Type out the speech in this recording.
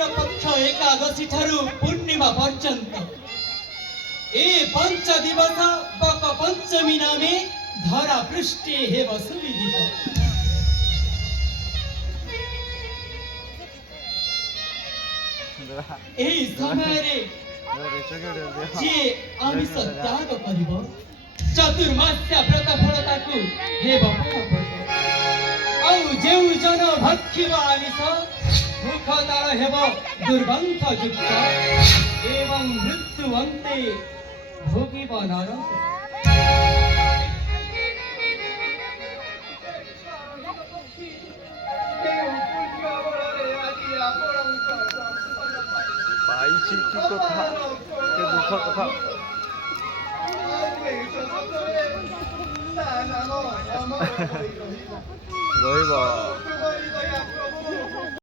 शुक्लपक्ष एकादशी ठारू पूर्णिमा पर्यंत ए पंच दिवस बक पंचमी नामे धरा पृष्ठे हेब सुविदित এই সময়ে যে আমিষ ত্যাগ করিব চতুর্মাস্য ব্রত ফলতাকু হেব ଆଉ ଯେଉଁ ଜନ ଭକ୍ଷିବ ଆମିଷ ମୁଖ ତାର ହେବ ଦୁର୍ଗନ୍ଧ ଯୁକ୍ତ ଏବଂ ମୃତ୍ୟୁ ଅନ୍ତେ ଭୋଗିବ ନରକ। পাইছি কি কথা কে দুঃখ কথা রহিব